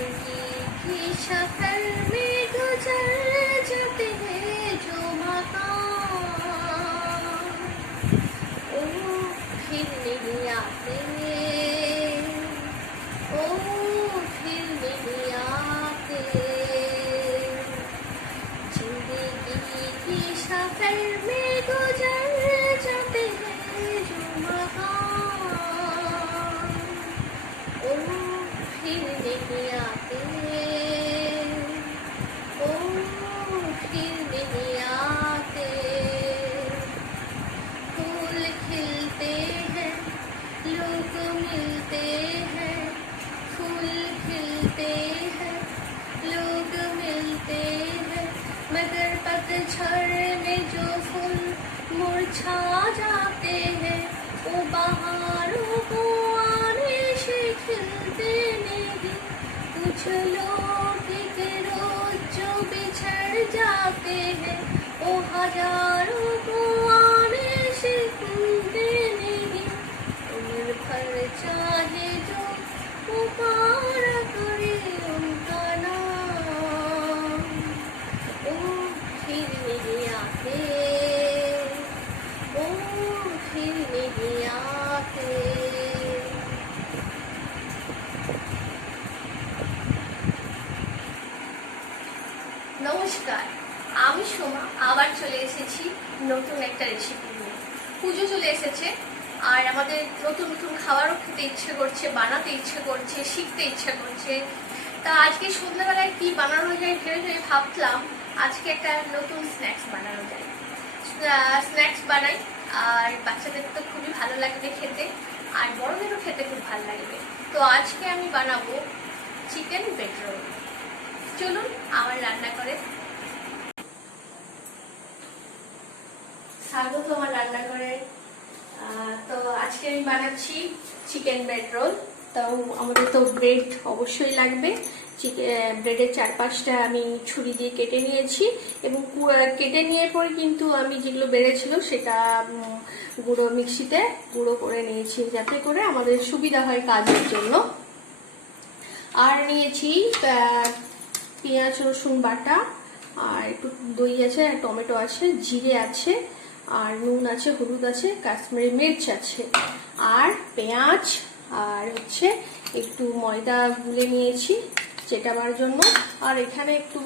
जिंदगी की सफर में गुजर जाते हैं जो मकाम, ओ फिर नहीं आते, ओ फिर नहीं आते। जिंदगी की सफर में गुजर जाते हैं जो मकाम, ओ फिर नहीं आते, ओ फिर नहीं आते। फूल खिलते हैं, लोग मिलते हैं, फूल खिलते हैं, लोग मिलते हैं, मगर पतझड़ में जो फूल मुरझा जाते हैं, वो बहारों को आने से खिलते नहीं। कुछ लोग के रोज जो बिछड़ जाते हैं, वो हजारों को आने से खिलते नहीं। उम्र भर चाहे जो पुकारा करे उनका नाम, ओ फिर नहीं आते, ओ फिर नहीं आते। নমস্কার, আমি সোমা আবার চলে এসেছি নতুন একটা রেসিপি নিয়ে। পুজো চলে এসেছে আর আমাদের নতুন নতুন খাবারও খেতে ইচ্ছে করছে, বানাতে ইচ্ছে করছে, শিখতে ইচ্ছে করছে। তা আজকে সন্ধ্যাবেলায় কি বানানো যায় ভেবে ভেবে ভাবলাম আজকে একটা নতুন স্ন্যাক্স বানানো যায়। স্ন্যাক্স বানাই আর বাচ্চাদের তো খুবই ভালো লাগবে খেতে, আর বড়দেরও খেতে খুব ভালো লাগবে। তো আজকে আমি বানাবো চিকেন ব্রেড রোল। চলুন আমার রান্না করে। স্বাগত আমার রান্নাঘরে। তো আজকে আমি বানাচ্ছি চিকেন ব্রেড রোল। তো আমাদের তো ব্রেড অবশ্যই লাগবে। ব্রেডের চারপাশটা আমি ছুরি দিয়ে কেটে নিয়েছি এবং কেটে নেওয়ার পরে কিন্তু আমি যেগুলো বেড়েছিল সেটা গুঁড়ো মিক্সিতে গুঁড়ো করে নিয়েছি, যাতে করে আমাদের সুবিধা হয় কাজের জন্য। আর নিয়েছি পেঁয়াজ রসুন বাটা, আর একটু দই আছে, টমেটো আছে, জিরে আছে, আর নুন আছে, হলুদ আছে, কাশ্মীরি মির্চ আছে, আর পেঁয়াজ, আর হচ্ছে একটু ময়দা গুলে নিয়েছি চেটাবার জন্য। আর এখানে একটু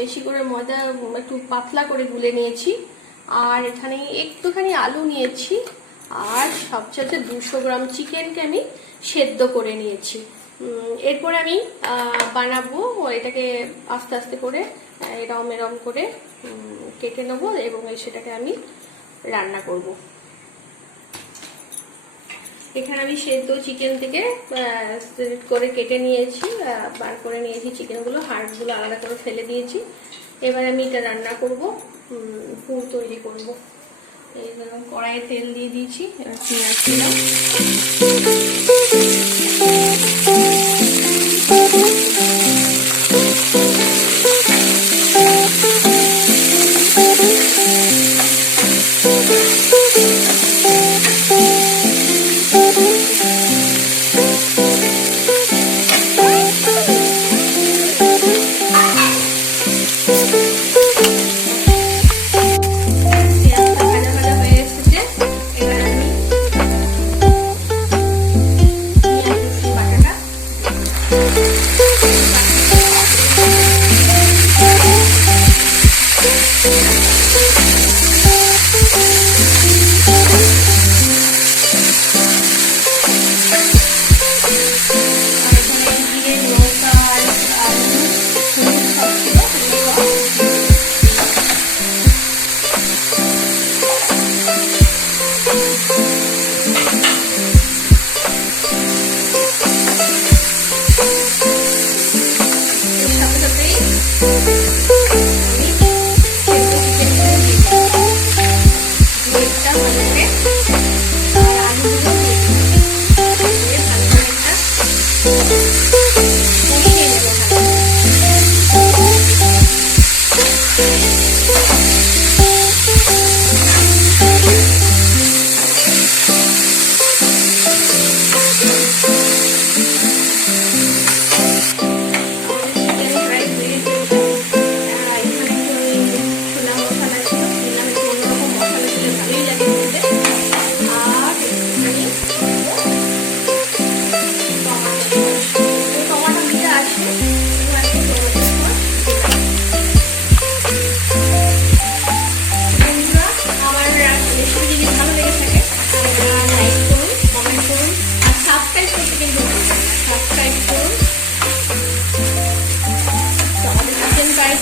বেশি করে ময়দা একটু পাতলা করে গুলে নিয়েছি। আর এখানে একটুখানি আলু নিয়েছি, আর সবচেয়ে 200 গ্রাম চিকেনকে আমি সেদ্ধ করে নিয়েছি। এরপরে আমি বানাবো এটাকে আস্তে আস্তে করে এরম এরম করে কেটে নেবো এবং সেটাকে আমি রান্না করব। এখানে আমি সেদ্ধ চিকেন থেকে করে কেটে নিয়েছি, বার করে নিয়েছি চিকেনগুলো, হাড়গুলো আলাদা করে ফেলে দিয়েছি। এবার আমি এটা রান্না করব, পুর তৈরি করব। এই কড়াইয়ে তেল দিয়ে দিয়েছি, এবার পেঁয়াজ দিলাম।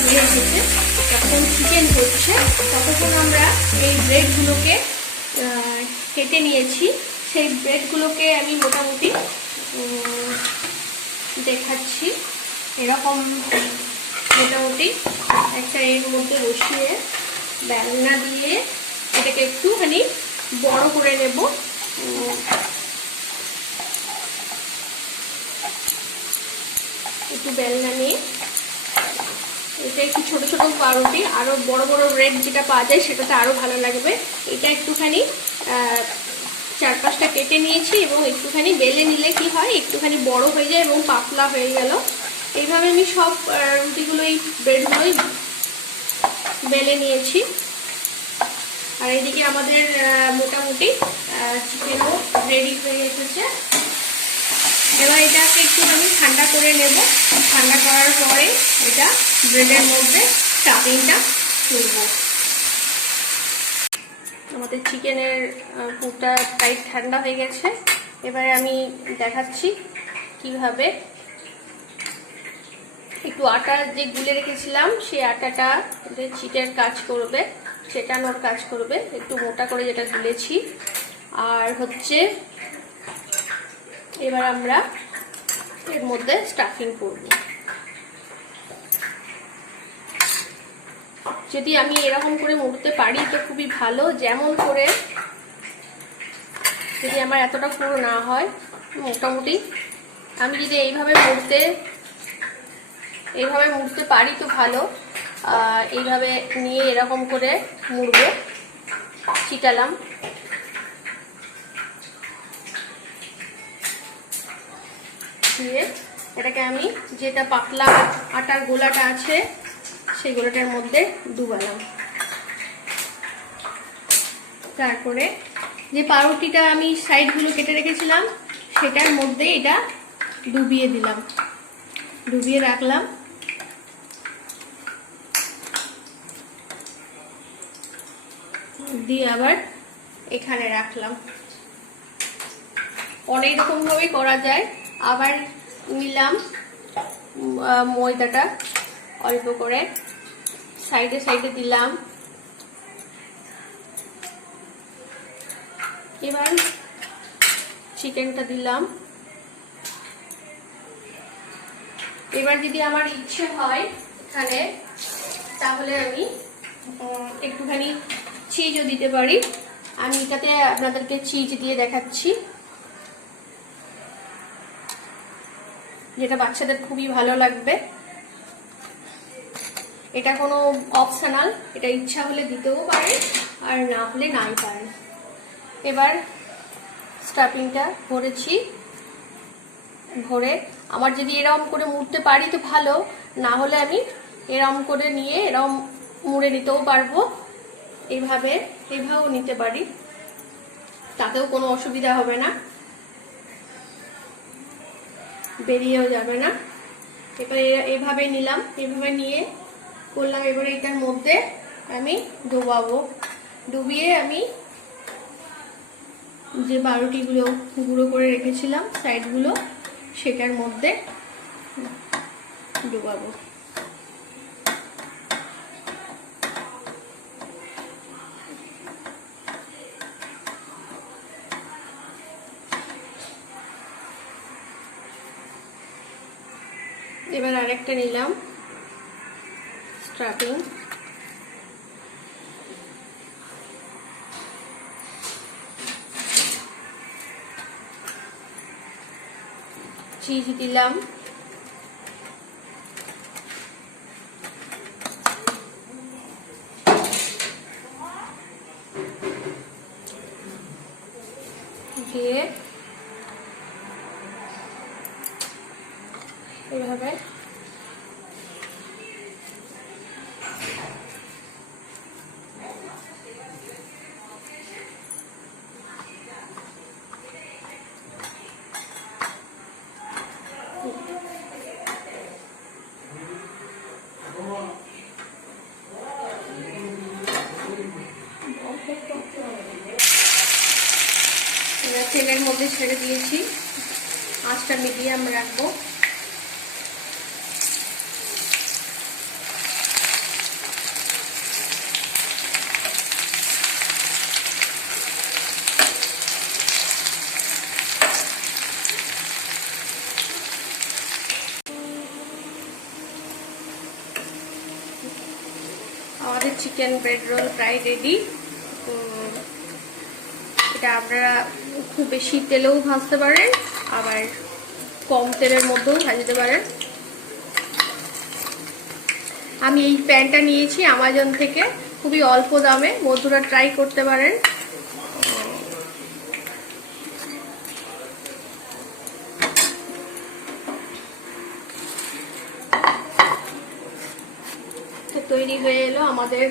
হয়ে এসেছে, যখন চিকেন হচ্ছে ততক্ষণ আমরা এই ব্রেডগুলোকে কেটে নিয়েছি। সেই ব্রেডগুলোকে আমি মোটামুটি দেখাচ্ছি। এরকম মোটামুটি একটা এর মধ্যে বসিয়ে বেলনা দিয়ে এটাকে একটুখানি বড় করে নেব। একটু বেলনা নিয়ে এটা একটু ছোট ছোট পাউরুটি, আরো বড় বড় ব্রেড যেটা পাওয়া যায় সেটাতে আরো ভালো লাগবে। এটা একটুখানি 4-5টা কেটে নিয়েছি এবং একটুখানি বেলে নিলে কি হয়, একটুখানি বড় হয়ে যায় এবং পাতলা হয়ে গেল। এইভাবে আমি সব রুটিগুলো, এই ব্রেডগুলোই বেলে নিয়েছি। আর এইদিকে আমাদের মোটামুটি চিকেনও রেডি হয়ে এসেছে। এবার এটাকে একটুখানি ঠান্ডা করে নেব। ঠান্ডা করার পরে এটা ব্রেডের মধ্যে স্টাফিংটা তুলব। আমাদের চিকেনের পুরটা টাইট ঠান্ডা হয়ে গেছে। এবারে আমি দেখাচ্ছি কিভাবে একটু আটা যে গুলে রেখেছিলাম সেই আটাটা চিটের কাজ করবে, চেটানোর কাজ করবে, একটু মোটা করে যেটা গুলেছি। আর হচ্ছে এবার আমরা এর মধ্যে স্টাফিং করব। যদি আমি এরকম করে মুড়তে পারি তো খুবই ভালো। যেমন করে যদি আমার এতটা পুরো না হয়, মোটামুটি আমি যদি এইভাবে মুড়তে পারি তো ভালো। এইভাবে নিয়ে এরকম করে মুড়বো, চিটালাম। দিয়ে এটাকে আমি যেটা পাতলা আটার গোলাটা আছে সেই গোলাটার মধ্যে ডুবালাম। তারপরে যে পাউরুটিটা আমি সাইডগুলো কেটে রেখেছিলাম সেটার মধ্যে এটা ডুবিয়ে দিলাম, ডুবিয়ে রাখলাম। দিয়ে আবার এখানে রাখলাম। অনেক রকম ভাবে করা যায়। আবার নিলাম ময়দাটা অল্প করে সাইডে সাইডে দিলাম। এবার চিকেনটা দিলাম। এবার যদি আমার ইচ্ছে হয় এখানে, তাহলে আমি একটুখানি চিজও দিতে পারি। আমি এটাতে আপনাদেরকে চিজ দিয়ে দেখাচ্ছি, যেটা বাচ্চাদের খুবই ভালো লাগবে। এটা কোনো অপশনাল, এটা ইচ্ছা হলে দিতেও পারে আর না হলে নাই পারে। এবার স্টাফিংটা ভরেছি। ভরে আমার যদি এরকম করে মুড়তে পারি তো ভালো, না হলে আমি এরকম করে নিয়ে এরকম মুড়ে নিতেও পারবো। এইভাবেও নিতে পারি, তাতেও কোনো অসুবিধা হবে না, বেরিয়েও যাবে না। এবার এভাবে নিলাম, এভাবে নিয়ে করলাম। এবারে এটার মধ্যে আমি ডুবাবো। ডুবিয়ে আমি যে পাউরুটিগুলো গুঁড়ো করে রেখেছিলাম সাইডগুলো, সেটার মধ্যে ডুবাবো। এবার আরেকটা নিলাম স্টাফিং। চিজ দিলাম। দিয়ে এইভাবে তেলের মধ্যে ছেড়ে দিয়েছি। আঁচটা মিডিয়াম রাখবো। চিকেন ব্রেড রোল প্রায় রেডি। এটা আপনারা খুব বেশি তেলেও ভাজতে পারেন, আবার কম তেলের মধ্যেও ভাজতে পারেন। আমি এই প্যানটা নিয়েছি অ্যামাজন থেকে, খুবই অল্প দামে, বন্ধুরা ট্রাই করতে পারেন। তো তৈরি হয়ে এলো আমাদের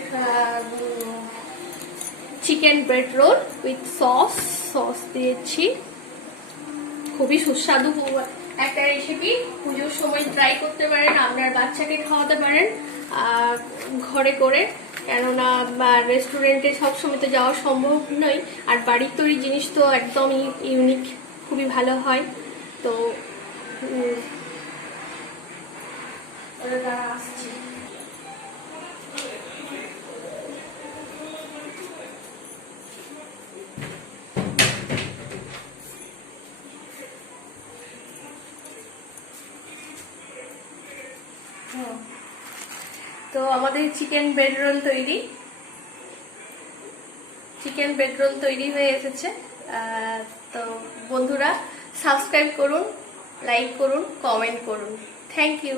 chicken bread role with sauce দিয়েছি। খুবই সুস্বাদু একটা রেসিপি, পুজোর সময় ট্রাই করতে পারেন, আপনার বাচ্চাকে খাওয়াতে পারেন ঘরে করে, কেননা রেস্টুরেন্টে সবসময় তো যাওয়া সম্ভব নয়, আর বাড়ির তৈরি জিনিস তো একদমই ইউনিক, খুবই ভালো হয়। তো আসছি। তো আমাদের চিকেন ব্রেড রোল তৈরি হয়ে এসেছে। তো বন্ধুরা সাবস্ক্রাইব করুন, লাইক করুন, কমেন্ট করুন। Thank you.